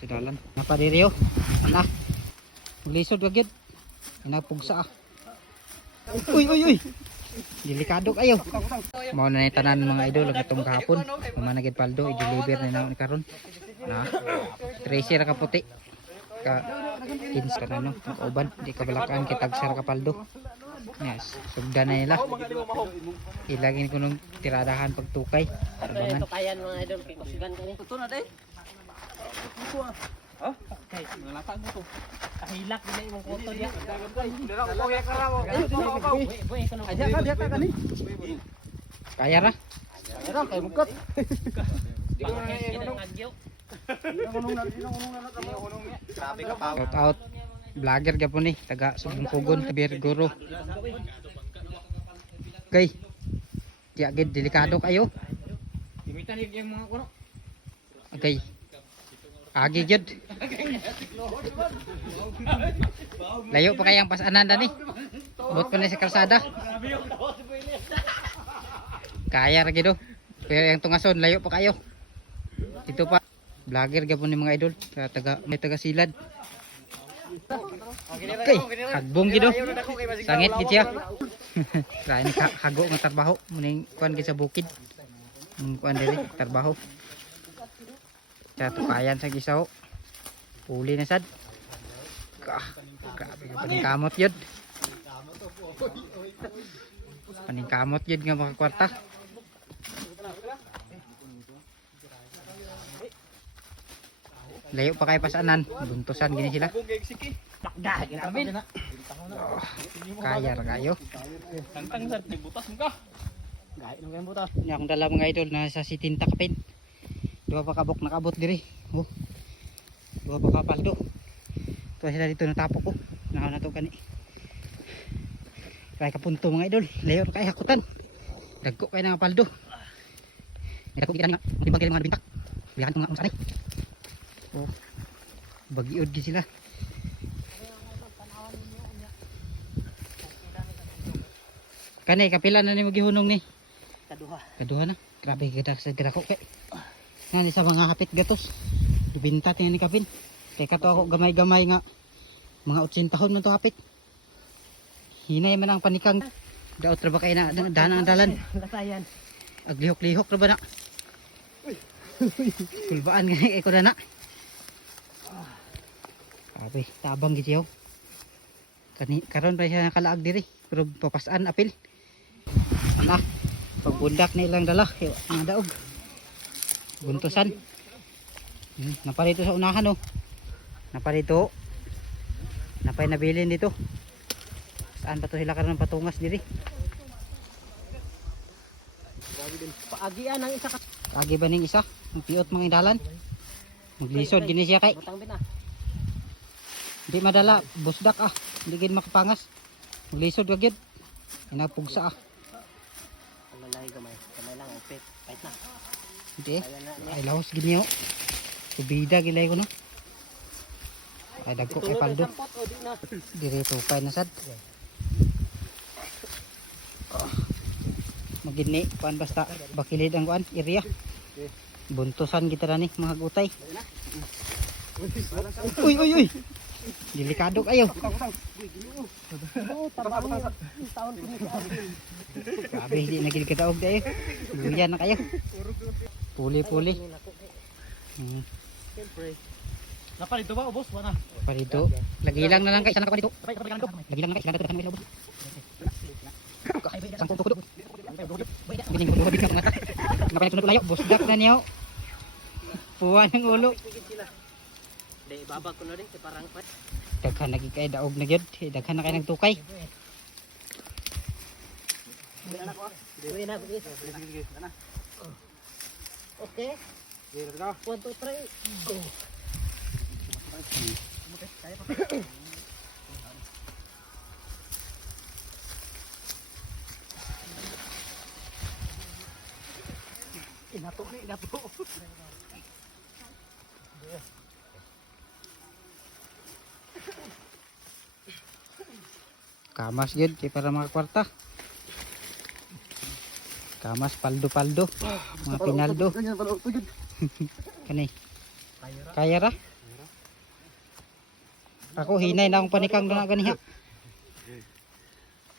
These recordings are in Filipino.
tidalan. Napadiriyo. Ana. Maglisod wag yun. Inapugsa ah. Uy. Delikado kayo. Mao na ni tanan mga idol ang itong kahapon. Mamanagid paldo i-deliver na naon karon. Na. Tracer ka puti. Ka kins ka na no. Uban di ka balakaan kitag sar ka paldo. Yes, sugda na nila. Ilagin ko nung tiradahan pagtukay. Abangan. Tukayan mga idol kay kusigan kani. Ito na day. Ha? Kay nalatan mo to. Kahilak dili imong koto diya. Dira ko kuya ka raw. Boy kano. Diya ka kani. Kaya ra. Dira kay bukat. Di ko na inong agyo. Grabe ka pa. Shout out. Vlogger gyapon ni taga Subungkugon, Bir Guru. Okay. Diya gid delikado kayo. Imitan yung mga kuno. Okay. Agi gid. Layo pa kayang pasanan dani. Bot pa ni sa kalsada. Kaya ra gido. Pero yung tungason layo pa kayo. Ito pa vlogger gyapon ni mga idol, taga silad. Okay, hagbong gido. Sangit gid siya. Kaya ni hago nga trabaho muning kuan gid sa bukid. Kuan diri trabaho. Sa tukayan sa gisaw. Uli na sad. Grabe ka paningkamot yun. Paningkamot yun nga mga kwarta. Layo pa kayo pasanan. Buntusan gini sila. Kaya ra kayo. Tantang sa butas mo ka. Gait nang butas. Nya akong dala mga idol na sa sitin takpin. Dua pa kabok nakabot diri. Oh. Dua pa kapaldo. Tuwa sila dito natapok ko. Nakaw na to kani. Kaya kapunto mga idol. Layo ra kay hakutan. Dagko kay nga paldo. Dagko kita nga. Dibagil mga bintak. Bihan ko nga unsa ni. Oh. Bagiod gi sila. Kani kapila na nimo gihunong ni? Kaduha na. Grabe gid sa grako kay. Nani sa mga hapit gatos. Dibinta tin ni kapin. Kay kato ako gamay-gamay nga mga 80 tahon man to hapit. Hinay man ang panikang. Daot ra ba kay na dana ang dalan. Lasayan. Aglihok-lihok ra ba na? Kulbaan nga kay ko na. Grabe, tabang gid siya. Karon pa siya nakalaag diri, pero papasan apil. Ana, pagbundak na ilang dala, mga daog. Buntusan. Naparito sa unahan oh. Naparito. Napay nabilin dito. Saan pa to sila karon patungas diri? Paagian ang isa ka. Agi ba ning isa? Ang piot mga indalan. Maglisod gini siya kay. Butang bin ah. Di madala, busdak ah. Hindi gid makapangas. Maglisod wag yun. Inapugsa ah. Lalaki gamay. Gamay lang ang pit. Fight na. Hindi eh. Ay lahos gid niyo. Subida gilay ko no. Ay dagko kay paldo. Dire tukay na sad. Magini kuan basta bakilid ang kuan area. Buntusan kita ni mga gutay. Uy. Delikado kayo. Grabe, hindi na gid kataog dayo. Luyan na kayo. Puli. Napalito ba ubos wala? Parito. Lagi lang na lang kay sana ka dito. Lagi lang na kay sana ka dito. Sangko ko dito. Gining ko dito mata. Napay tunod layo, busdak na niyo. Puwan ang ulo. Dai babag ko na rin kay parang pat. Daghan lagi kay daog na gyud. Daghan na kay nagtukay. Dili na bilis. Okay. 1 2 3. Go. Inato. Kamas gyud kay para mga kwarta. Kamas paldo. Mga pinaldo. Kani. Kaya ra? Ako hinay na akong panikang na ganiha.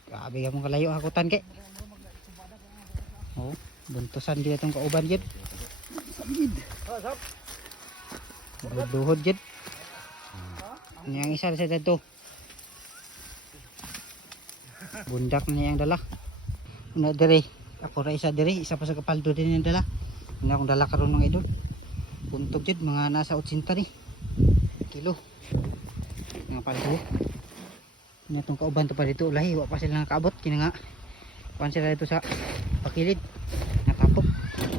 Grabe ka mong kalayo hakutan kay. Oh, buntusan dia tong kauban jud. Duhod jud. Yang isa sa dito. Bundak na yang dala. Una diri. Ako ra isa diri, isa pa sa kapaldo din yung dala. Ina akong dala karon mga idol. Puntog jud mga nasa 80 ni kilo. Nga paldo. Ina tong kauban to pa dito ulahi, wa pa sila nakaabot kini nga. Kuan sila dito sa pakilid. Natapok.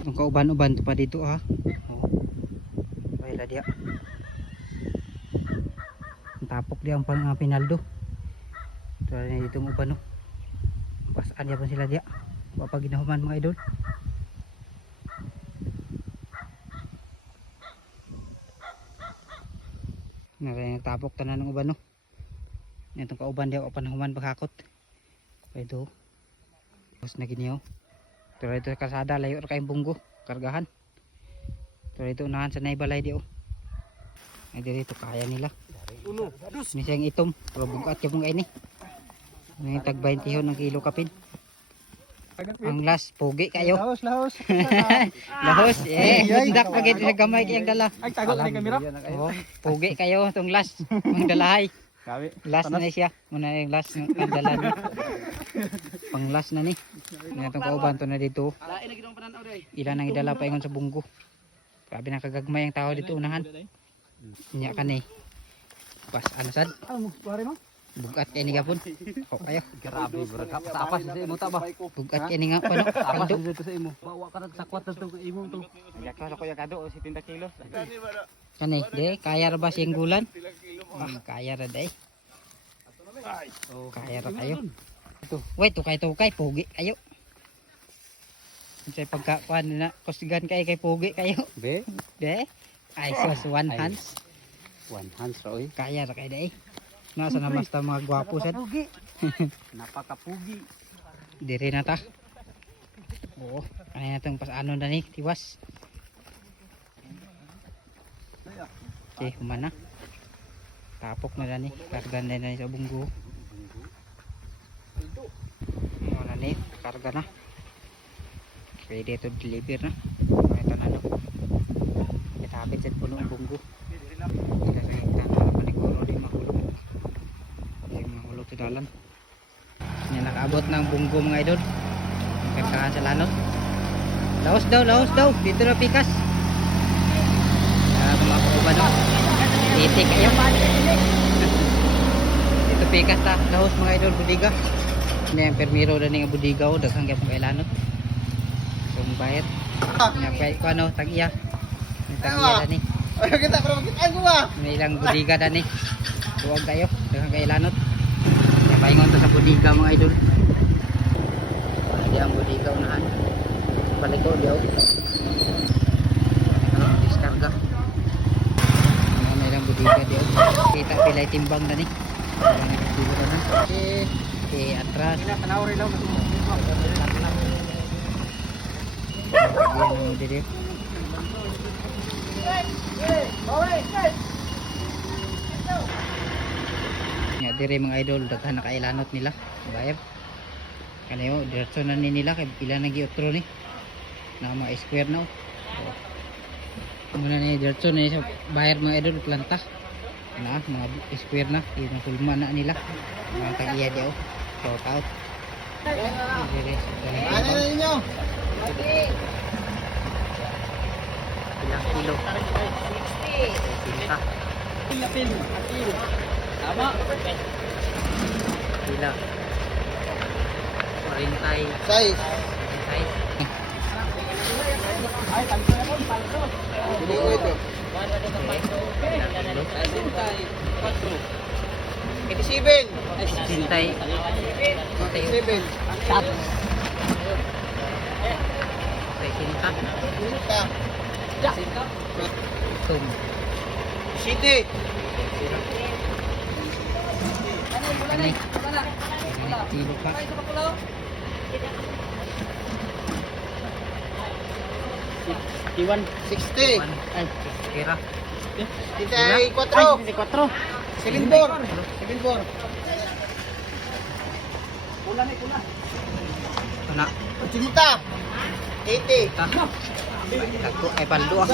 Tong kauban-uban to pa dito ha. Oh. Bayla dia. Tapok dia ang pinaldo. Ito na dito mo uban no. Pasaan dia pa sila dia. Wa pa ginahuman mga idol. Tapok tanan ng uban no. Itong kauban dia wa pa nahuman paghakot. Ito. Tapos na giniyo. Pero ito kasada layo ra kay bunggo kargahan. Pero ito unahan sa naibalay di oh. Ay dito kaya nila. Uno, dos. Ni siyang itom, pero bugat yung mga ini. Ang tag 20 ng kilo kapin. Ang last pogi kayo. Lahos, lahos. Lahos bundak pagit sa gamay kayang dala. Ay, tagot na yung kamera. Oh, pogi kayo tong last ang dalahay. Kabi. Last na siya. Muna yung last ng dala ni. Pang last na ni. Natong kauban to na dito. Lain na ginong pananaw day. Ilan ang idala pa ingon sa bunggo. Grabe na kagagmay ang tao dito unahan. Nya ka ni. Pas anasad. Ano mo, pare mo? Bugat kay ni gapon. O kayo. Grabe bro. Tapas sa imo ta ba? Bugat kay ni nga pa no. Tapas Kaldo. dito sa imo. Bawa ka na sakwat na to imo to. Yakto sa kuya kado, 70 kilos. Kani, de kaya ra ba siyang gulan? Ah, kaya ra day. Kaya ra kayo. Wait, tukay pogi kayo. Sa pagkakuan na kusigan kay pogi kayo. Be, De. Ay sus one Ay. hands. one hands ra oy. Kaya ra kay day. Nasa na basta mga gwapo sad. Napakapugi. Dire na ta. Oo, kanina tong pasano na ni tiwas. Okay, humana. Tapok na ni, karga na ni sa bunggo. Ano ni, karga na. Ready to deliver na. Ito na no. Itapit sa puno ang bunggo. Kita sa hinggan para paniguro di mahulog. Di mahulog sa dalan. Yan nakaabot ng bunggo mga idol. Kargahan sa lanot. Laos daw. Dito na pikas. Mga kuba no. Titik kayo. Dito pikas ta. Laos mga idol budiga. Ini ang permiro na nga budiga o. Daghang kaya pang kailanot. So bayad. Nga pa ano tag-iya. Tag-iya na ni. Kita pero kita ako ba? May ilang budiga na ni. Huwag kayo. Daghang kailanot. Kaya paingon to sa budiga mga idol. Di ang budiga unahan. Paliko diyo. Diskarga. May ilang budiga diyo. Kita pilay timbang na ni. Okay, atras. Tanaw rin lang. Yan ang dito. Nga dire mga idol, daghan na kailanot nila. Bayab. Kanayo, diretso na ni nila kay pila na giotro ni. Na mga square na. Muna ni diretso na sa bayar mga idol planta. Na mga square na, yung kulma na nila. Mga tag-iya diyo. Shout out. Dire. Ano na ninyo? Ilang kilo? 60. Apil. Tama. Pila? 40. Size. Ay, palso na po, palso. Hindi ko ito. 87. 87. Tap. 60. Tum. City. Ani. Kilo pa. 60. Ay, kira. 64. 64. 7-4. 7-4. Ana. 80. 80. Dako kay paldo ah.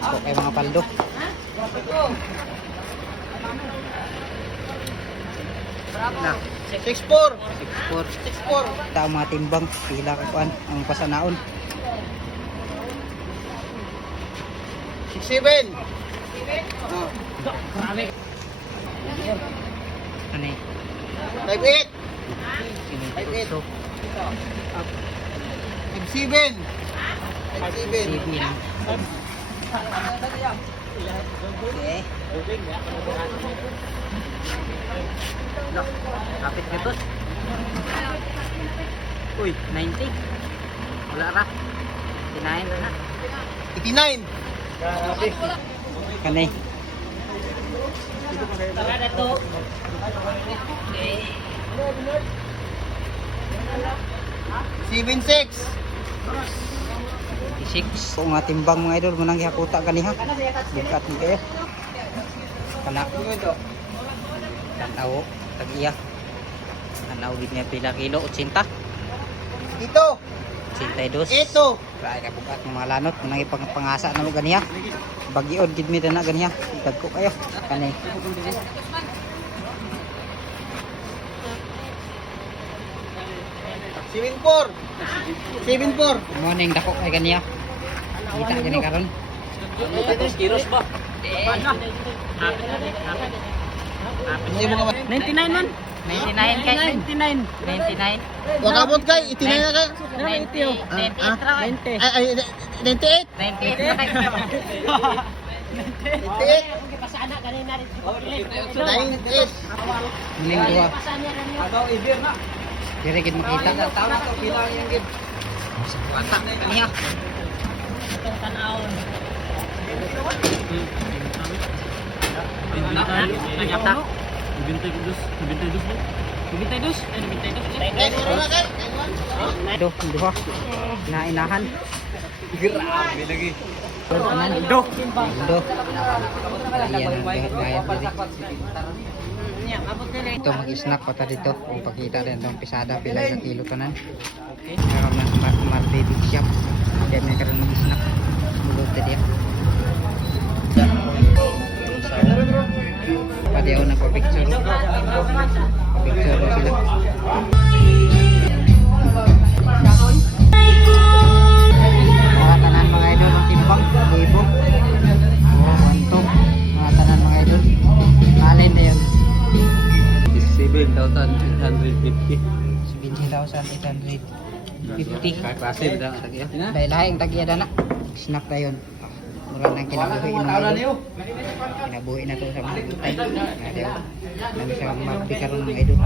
Dako kay mga paldo. Na, 6-4. 6-4. 6-4. Ta ang mga timbang pila ka kuan ang pasanaon. 6-7. Ani? 5-8. 5-8. 5-7. 5-7. Okay. No, kapit nito. Uy, 90. Wala ra. Kinain na. 89. Kanay. 7-6. 26. Kung nga timbang mga idol, manang gihakuta ganiha. Bukat ni kayo. Kana. Tanaw, tag-iya. Tanaw gid niya pila kilo, 80. Ito. 82. Ito. Kaya ka bukat ng mga lanot, manang ipangasa na mo ganiha. Bagyon gid mi na ganiha. Dagko kayo. Kanay. Seven four. 7-4. Morning dako kay ganiha. Kita gani karon. Kiros ba? Hindi mo naman. 99 man. 99 kay 99. 99. Wakabot kay, 89 na kay. 90. 90. Ay, 98. 98. 98. Miling duwa. Dire gid makita. Wata kaniya. Nyata. 92. Do, duha. Nainahan. Grabe lagi. Anan do. Do. Ayan ang bayad diri. Ito mag-snack pa ta dito. Kung pakita rin itong pisada pila sa kilo tanan. Meron na mag-big shop. Kaya may karoon mag-snack. Mulot din yan. Pwede ako nagpa-picture. Picture na sila. Mga tanan mga idol ng timbang. Libo. Wanto. Mga tanan mga idol. Alin na yun. 7,850. 17,850. Kaklase ba ang tagya? Dahil lahing tagya na na. Snack na yun. Mura nang kinabuhi mga idol. Kinabuhi na to sa mga utay. Nami sa mga bikaron mga idol.